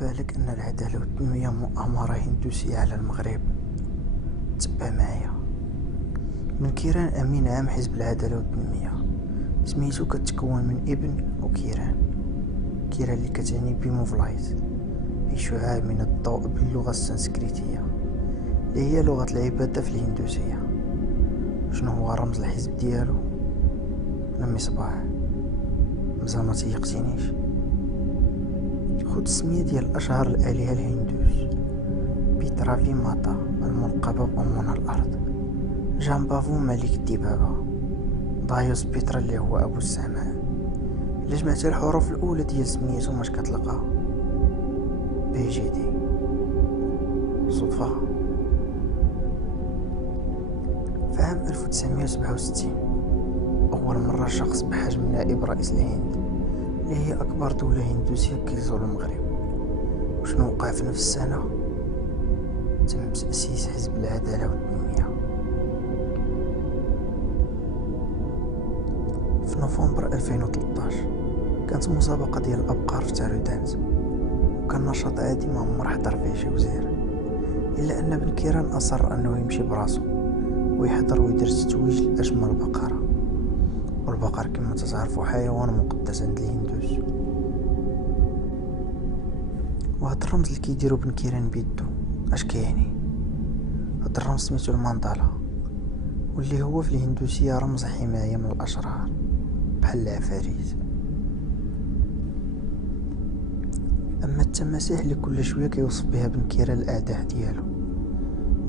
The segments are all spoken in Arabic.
بالك أن العدالة والتنمية مؤامرة هندوسية على المغرب؟ تبع معايا. من كيران أمين عام حزب العدالة والتنمية، سميتو كتكون من ابن وكيران. كيران اللي كتعني بموفلايز، بشعاع من الضوء باللغة السنسكريتية اللي هي لغة العبادة في الهندوسية. شنو هو رمز الحزب ديالو؟ المصباح. مزال ما تيقتنيش. خد السمية ديال أشهر الآلهة الهندوس: بيترافي ماتا الملقبة بأمون الأرض، جامبافو ملك الدبابة، دايوس بيترا اللي هو أبو السماء. إلا جمعت الحروف الأولى ديال سميتو ماش كتلقى بي جي دي. صدفة؟ في عام 1967 أول مرة شخص بحجم نائب رئيس الهند اللي هي أكبر دولة هندوسية كيزور المغرب. وشنو وقع في نفس السنة؟ تم تأسيس حزب العدالة والتنمية. في نوفمبر 2013 كانت مسابقة ديال الأبقار في تارودانت، وكان نشاط عادي ما عمر حضر فيه شي وزير، إلا أن بن كيران أصر أنه يمشي براسو ويحضر ويدير تتويج لأجمل بقرة. والبقر كما تعرفوا حيوان مقدس عند الهندوس. وهاد الرمز اللي كيديرو بن كيران بيدو اش كيعني؟ هاد الرمز سميتو الماندالا، واللي هو في الهندوسية رمز حماية من الأشرار بحال العفاريت. أما التماسيح اللي كل شوية كيوصف بها بن كيران الأعداء ديالو،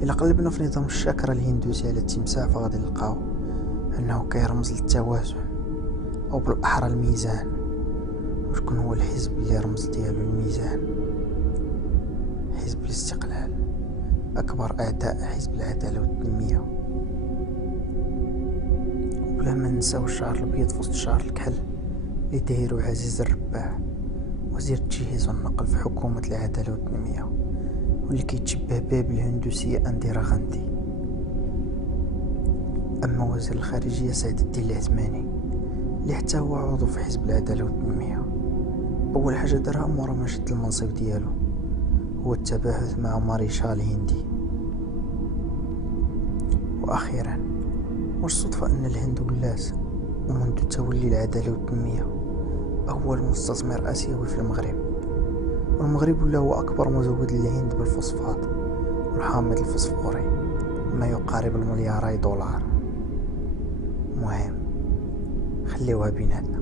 إلا قلبنا في نظام الشاكرا الهندوسي على التمساح فغادي نلقاو أنه كيرمز للتوازن، أو بالأحرى الميزان. وشكون هو الحزب اللي رمز ديالو الميزان؟ حزب الاستقلال، أكبر أعداء حزب العدالة والتنمية. وبلا ما ننساو الشعر الأبيض في وسط شعر الكحل اللي دايرو عزيز الرباع، وزير التجهيز والنقل في حكومة العدالة والتنمية، واللي كيتشبه به بالهندوسية أنديرا غاندي. أما وزير الخارجية سعد الدين العثماني اللي حتى هو عضو في حزب العدالة والتنمية، أول حاجة دارها مورا ما شد المنصب ديالو هو التباحث مع ماريشال هندي. وأخيرا، واش صدفة أن الهند ولات ومنذ تولي العدالة والتنمية أول مستثمر آسيوي في المغرب، والمغرب ولا هو أكبر مزود للهند بالفوسفات والحامض الفسفوري ما يقارب $1,000,000,000. مهم خليوها بيناتنا.